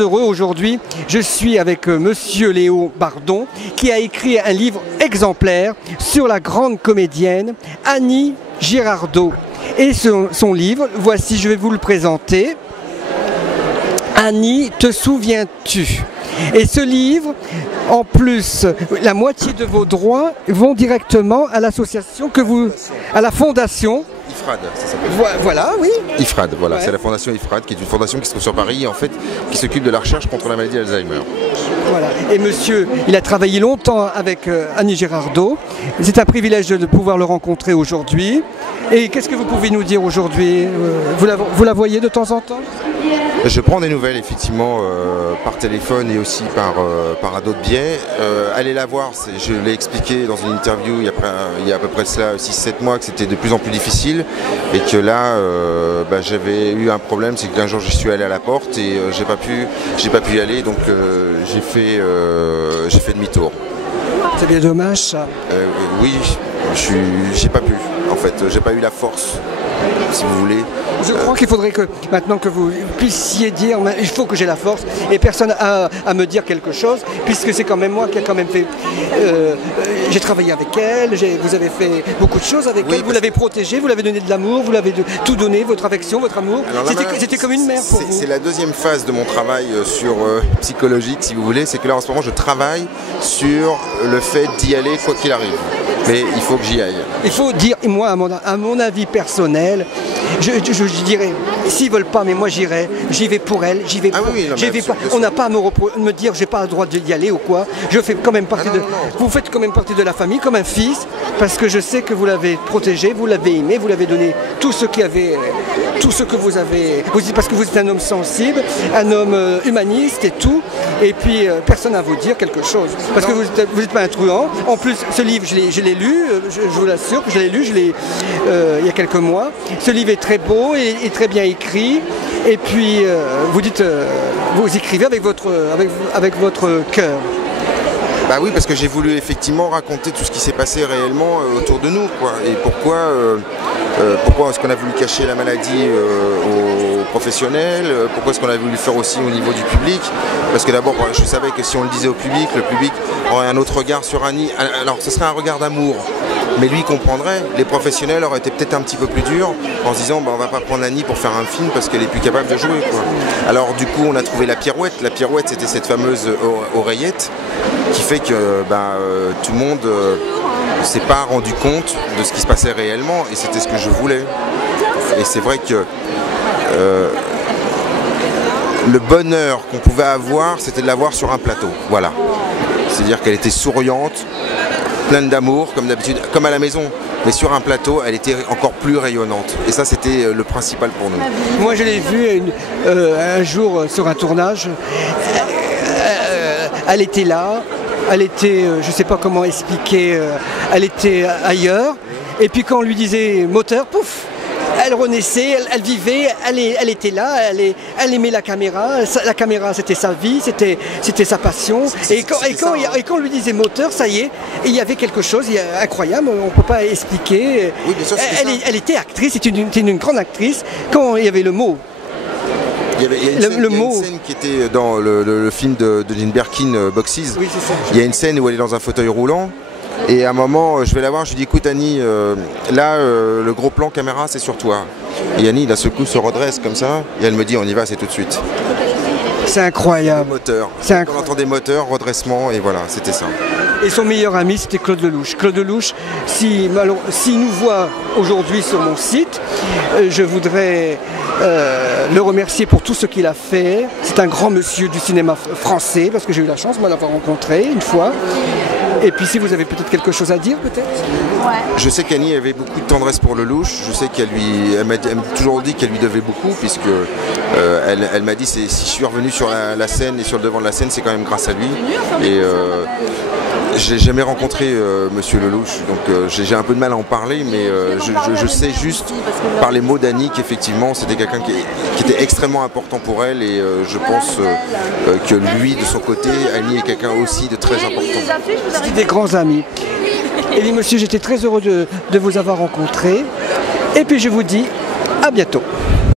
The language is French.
Heureux aujourd'hui, je suis avec monsieur Léo Bardon qui a écrit un livre exemplaire sur la grande comédienne Annie Girardot. Et son livre, voici, je vais vous le présenter. Annie, te souviens-tu? Et ce livre, en plus, la moitié de vos droits vont directement à l'association à la fondation. IFRAD, ça s'appelle. Voilà, oui. IFRAD, voilà, ouais. C'est la fondation IFRAD, qui est une fondation qui se trouve sur Paris, en fait, qui s'occupe de la recherche contre la maladie d'Alzheimer. Voilà. Et monsieur, il a travaillé longtemps avec Annie Girardot. C'est un privilège de pouvoir le rencontrer aujourd'hui. Et qu'est-ce que vous pouvez nous dire aujourd'hui? Vous la voyez de temps en temps? Je prends des nouvelles effectivement par téléphone et aussi par d'autres biais. Allez la voir, je l'ai expliqué dans une interview il y a à peu près cela 6-7 mois que c'était de plus en plus difficile et que là j'avais eu un problème, c'est qu'un jour je suis allé à la porte et j'ai pas pu y aller, donc j'ai fait demi-tour. C'est bien dommage ça. Oui, j'ai pas pu. En fait, j'ai pas eu la force, si vous voulez. Je crois qu'il faudrait que, maintenant que vous puissiez dire, il faut que j'ai la force, et personne à me dire quelque chose, puisque c'est quand même moi qui ai quand même fait... j'ai travaillé avec elle, vous avez fait beaucoup de choses avec elle, vous l'avez protégée, vous l'avez donné de l'amour, vous l'avez tout donné, votre affection, votre amour. C'était comme une mère pour vous. C'est la deuxième phase de mon travail psychologique, si vous voulez, c'est que là, en ce moment, je travaille sur le fait d'y aller quoi qu'il arrive. Mais il faut que j'y aille. Il faut dire, moi, à mon avis personnel, je dirais, s'ils veulent pas, mais moi j'irai, j'y vais pour elle, j'y vais. Ah oui, non, j'y vais pas. On n'a pas à me dire, j'ai pas le droit d'y aller ou quoi. Je fais quand même partie Vous faites quand même partie de la famille, comme un fils, parce que je sais que vous l'avez protégé, vous l'avez aimé, vous l'avez donné tout ce que vous avez. Parce que vous êtes un homme sensible, un homme humaniste et tout. Et puis personne à vous dire quelque chose, parce que vous n'êtes pas un truand. En plus, ce livre, je l'ai lu, je vous l'assure que je l'ai lu, il y a quelques mois. Ce livre est très beau et très bien écrit. Et puis vous écrivez avec votre cœur. Bah oui, parce que j'ai voulu effectivement raconter tout ce qui s'est passé réellement autour de nous, quoi. Et pourquoi est-ce qu'on a voulu cacher la maladie aux professionnels? Pourquoi est-ce qu'on a voulu le faire aussi au niveau du public? Parce que d'abord, je savais que si on le disait au public, le public aurait un autre regard sur Annie. Alors, ce serait un regard d'amour. Mais lui comprendrait, les professionnels auraient été peut-être un petit peu plus durs en se disant on va pas prendre Annie pour faire un film parce qu'elle est plus capable de jouer, quoi. Alors du coup on a trouvé la pirouette. La pirouette, c'était cette fameuse oreillette qui fait que tout le monde s'est pas rendu compte de ce qui se passait réellement, et c'était ce que je voulais. Et c'est vrai que le bonheur qu'on pouvait avoir, c'était de la voir sur un plateau. Voilà. C'est-à-dire qu'elle était souriante, pleine d'amour, comme d'habitude, comme à la maison. Mais sur un plateau, elle était encore plus rayonnante. Et ça, c'était le principal pour nous. Moi, je l'ai vue un jour sur un tournage. Elle était là. Elle était, je ne sais pas comment expliquer, elle était ailleurs. Et puis quand on lui disait moteur, pouf, elle renaissait, elle vivait, elle était là, elle aimait la caméra c'était sa vie, c'était sa passion. Et quand on lui disait moteur, ça y est, il y avait quelque chose incroyable, on ne peut pas expliquer. Oui, bien sûr, elle était actrice, c'était une grande actrice, quand il y avait le mot. Il y a une scène qui était dans le film de Jane Birkin, Boxes. Oui, c'est ça. Il y a une scène où elle est dans un fauteuil roulant. Et à un moment, je vais la voir, je lui dis écoute Annie, là le gros plan caméra c'est sur toi. Et Annie d'un seul coup se redresse comme ça et elle me dit on y va, c'est tout de suite. C'est incroyable. Moteur. On entend des moteurs, redressement, et voilà, c'était ça. Et son meilleur ami, c'était Claude Lelouch. Claude Lelouch, s'il nous voit aujourd'hui sur mon site, je voudrais le remercier pour tout ce qu'il a fait. C'est un grand monsieur du cinéma français, parce que j'ai eu la chance de l'avoir rencontré une fois. Et puis si vous avez peut-être quelque chose à dire, peut-être. Ouais. Je sais qu'Annie avait beaucoup de tendresse pour Lelouch. Je sais elle m'a toujours dit qu'elle lui devait beaucoup, puisque elle m'a dit si je suis revenu sur la scène et sur le devant de la scène, c'est quand même grâce à lui. Et j'ai jamais rencontré Monsieur Lelouch, donc j'ai un peu de mal à en parler, mais je sais juste par les mots d'Annie qu'effectivement c'était quelqu'un qui était extrêmement important pour elle, et je pense que lui de son côté, Annie est quelqu'un aussi de très important. C'était des grands amis. Et bien monsieur, j'étais très heureux de vous avoir rencontré, et puis je vous dis à bientôt.